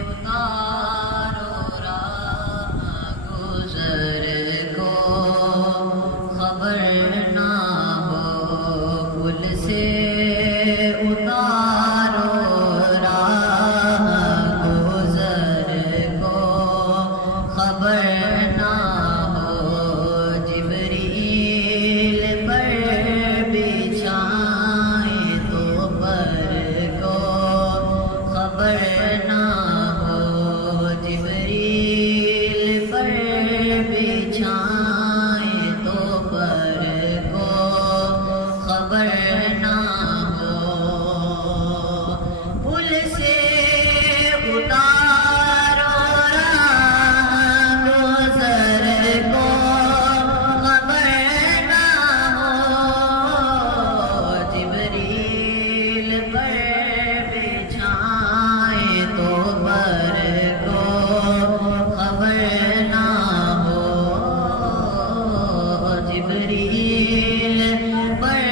اتارو راہ گزر کو، خبر نہ ہو پل سے اتارو راہ گزر کو، خبر نہ ہو جبریل پر بچھائیں تو پر کو، خبر نہ ہو جبریل پر بچھائیں تو پر کو، خبر نہ ہو پل سے اتارو راہ گزر کو، خبر نہ ہو جبریل پر بچھائیں تو پر کو، خبر نہ ہو جبریل پر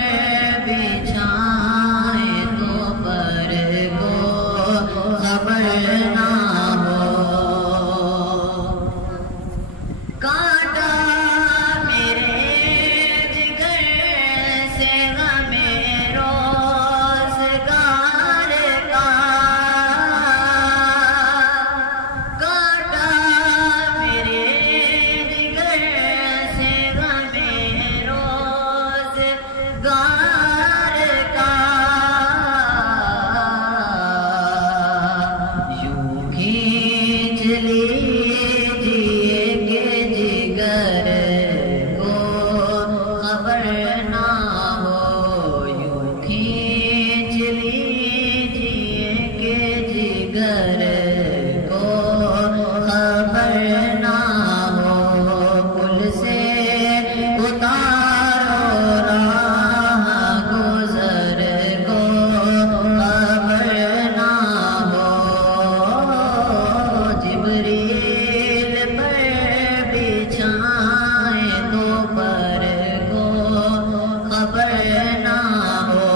بچھائیں تو پر کو، خبر نہ ہو کانٹا میرے جگر سے غم روزگار کا، کانٹا میرے جگر سے غم روزگار کا، یوں کھینچ لیجیے کہ جگر کو خبر نہ ہو، یوں کھینچ لیجیے کہ جگر کو خبر نہ ہو، پل سے اتارو راہ گزر کو، خبر نہ ہو جبریل پر بچھائیں تو پر کو، خبر نہ ہو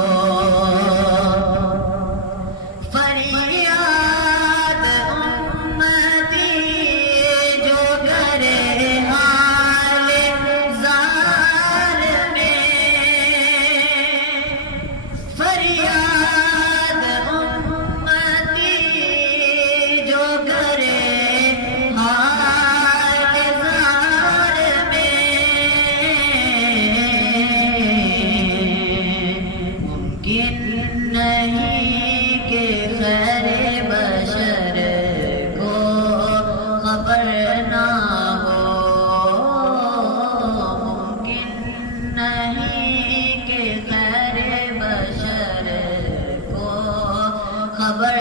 فریاد امتی جو کرے حال زار میں، فریاد امتی جو کرے حال زار میں، ممکن نہیں کہ خیر بشر کو خبر نہ ہو، ممکن نہیں کہ خیر بشر کو خبر